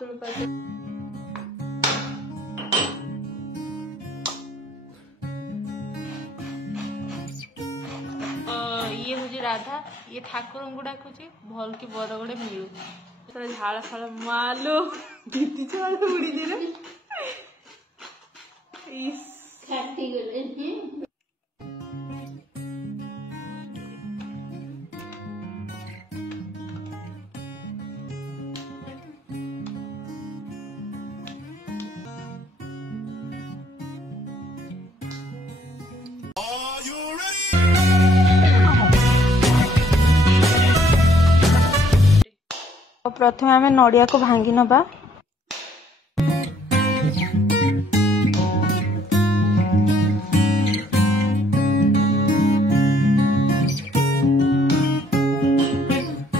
पातुल पातुल ये हूँ राधा ये ठाकुर को डाकुची भल की बर गोटे मिलू झाड़ फाड़ मालो दीदी चाल उड़ी दे प्रथम आम नड़िया को भांगी नबा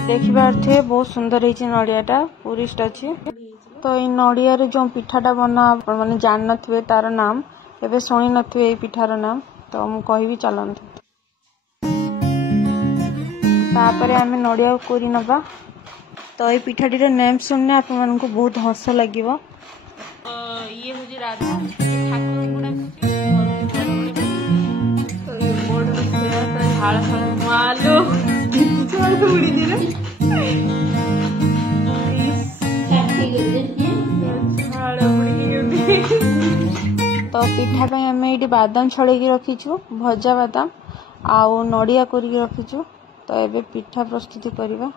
देखिए बहुत सुंदर है नड़ियाटा पूरिस्ट अच्छी तो ये नड़िया जो पिठाटा बना मैंने जान थे तार नाम एवं शुणी थे पिठार नाम तो मुझे कहि चलते तापर आम नड़िया कोरी नबा तो ये पिठाटीर नेम सुनने आप को बहुत हस लगे ये हूँ राधा तो पिठा आम ये बादाम छड़े रखीचु भजा बादाम आउ नड़िया कर रखीचु तो ये पिठा प्रस्तुति करवा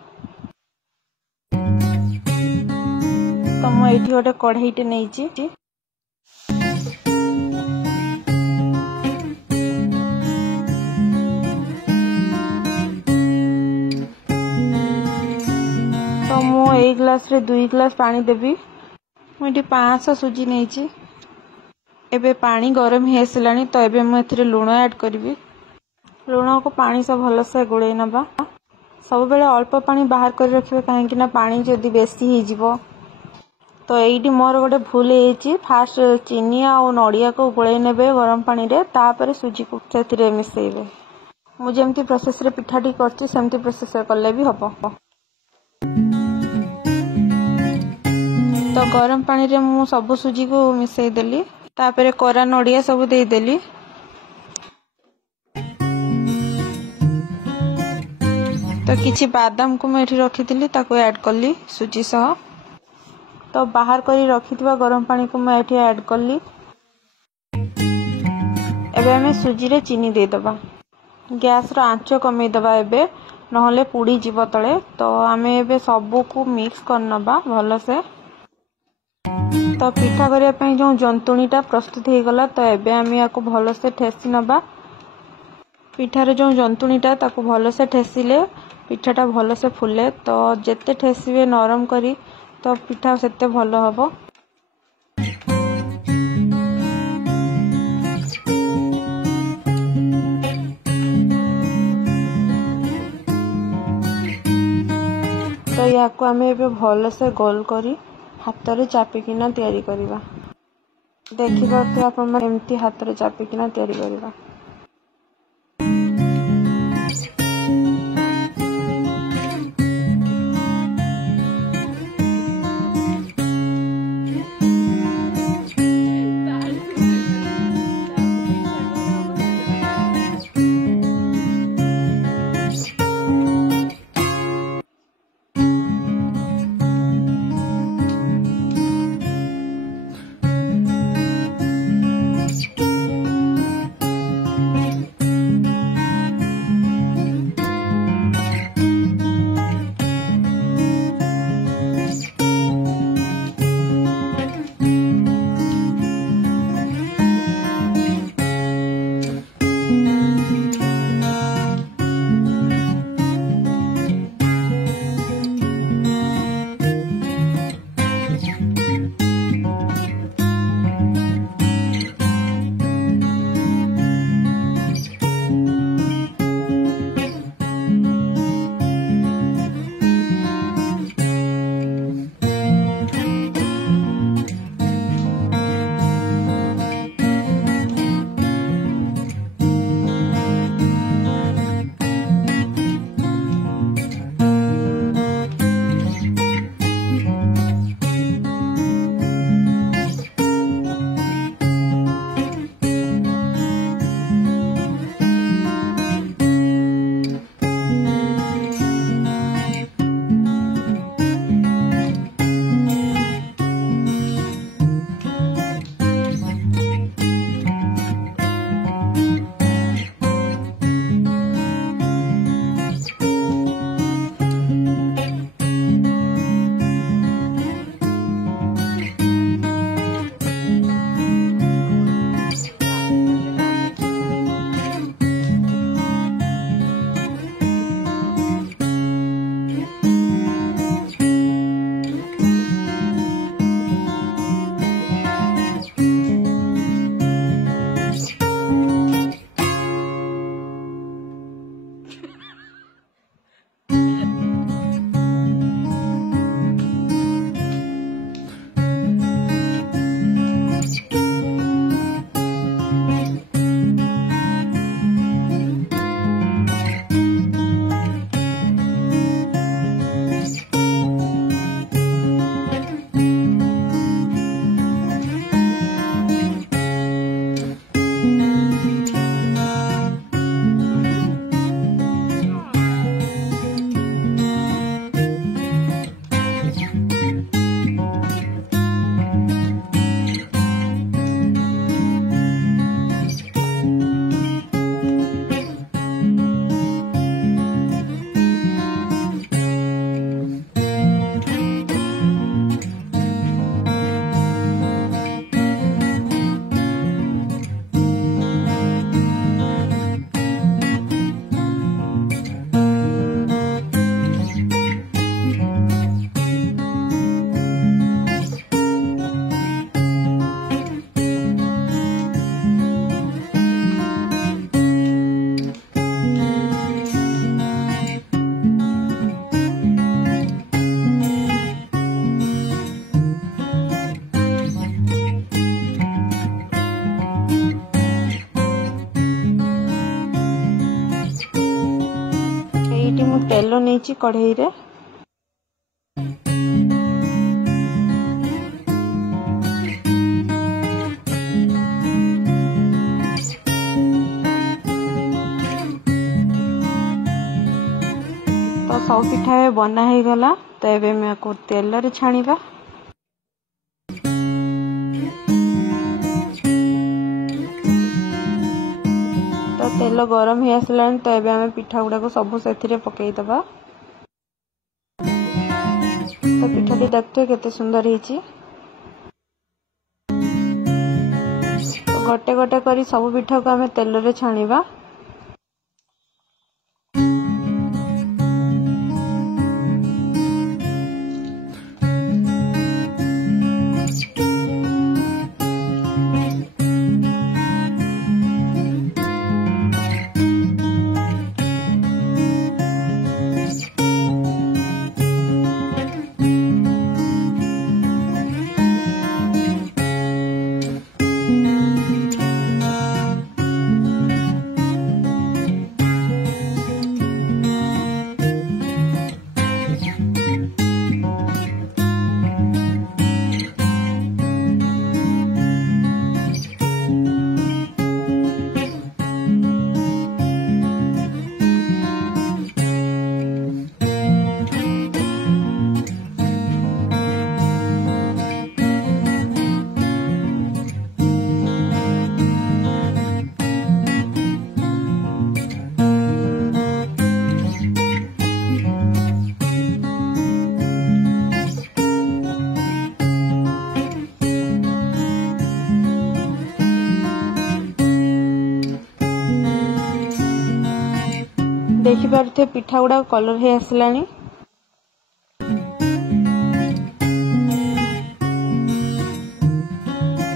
तो मुझे गोटे कढ़ईटे नहीं तो मु ग्लास रे 2 ग्लास पानी देवी मुझे 500 सुजी नहीं एबे पानी गरम हो आसला तो एबे मुझे लुण ऐड करी लुण को पानी से भलसे गोले नबा सब बेले अल्प पानी बाहर कर रखिए कहीं पानी जदि बेसी हो तो ये मोर गोटे भूल है फास्ट चीनी आ नड़िया को गोले ने गरम पानी रे तापर सुजी को से मिसेबे मुझे प्रोसेस रे पिठाटी करती सेमती प्रोसेस कले भी हम तो गरम पानी रे मु सब सुजी को मिसई देली तापर कोरा नड़िया सब दे देली तो किछि बादाम को मैं रखी ताको ऐड कली सुजी सह तो बाहर करी रखिथिबा गरम पानी को मैं एठी ऐड कली एबे हमें सुजी रे चीनी दे दबा गैस रो आंच कमे दबा एबे नहले पुड़ी जीव तले तो आमे एबे सबु को मिक्स करनबा भलो से तो पिठा करिया पई जो जंतुणीटा प्रस्तुत हो गला तो एबे आमे याको भलो से ठेसी नबा पिठार जो जंतुणीटा ताको भलो से ठेसिले पिठाटा भलो से फुले तो जेते ठेसिबे नरम करी तो पिठा सेते भलो हबो तो या को आमे एबे भलो से गोल करी हाथ रे चापिकिना तैयारी करबा देखिबा तो आपण एमती हाथ रे चापिकिना तैयारी करबा तेल नहीं कढ़ाई रे। तो सब पिठा बना हो गला। तो एबे मैं को तेल रे छाणीबा। तो तेल गरम हो आसला। तो एबे आमे पिठा गुडा को सब से पकई दबा। तो पिठाटी देखते केते सुंदर होईची। तो गोटे गोटे करी सब पिठा को आमे तेल रे छाणीबा। देखि पारुथे पिठा गुडा कलर हे आसलानी।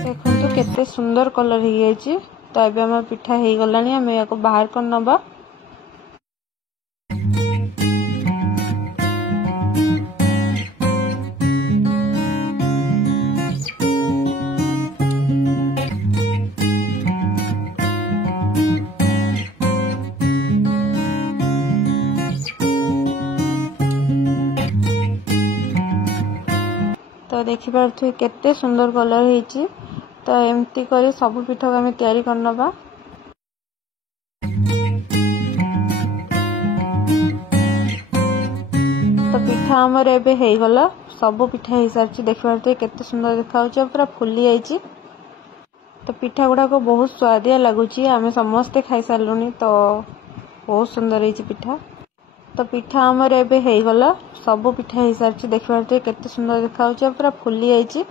देखो केते सुंदर कलर हो जाइए। तो अबे हम पिठा हो गलानी। आम या बाहर कर नबा। तो देखि पारुथे केते सुंदर कलर होईची। तो एमती करी सब पिठा को आम तैयारी कर नबा। तो पिठा हमर एबे हो गला। सब पिठा हो सारी। देखि पारुथे केते सुंदर देखा पूरा फुली जाइची। तो पिठा गुडा को बहुत स्वादिया लगुची। आम समस्ते खाई सारूनी। तो बहुत सुंदर होईची पिठा। तो पिठा हमर एबे हो गला। सब पिठा हो सारी। देखि पारुथे केते सुंदर देखा पूरा फुली जाइची।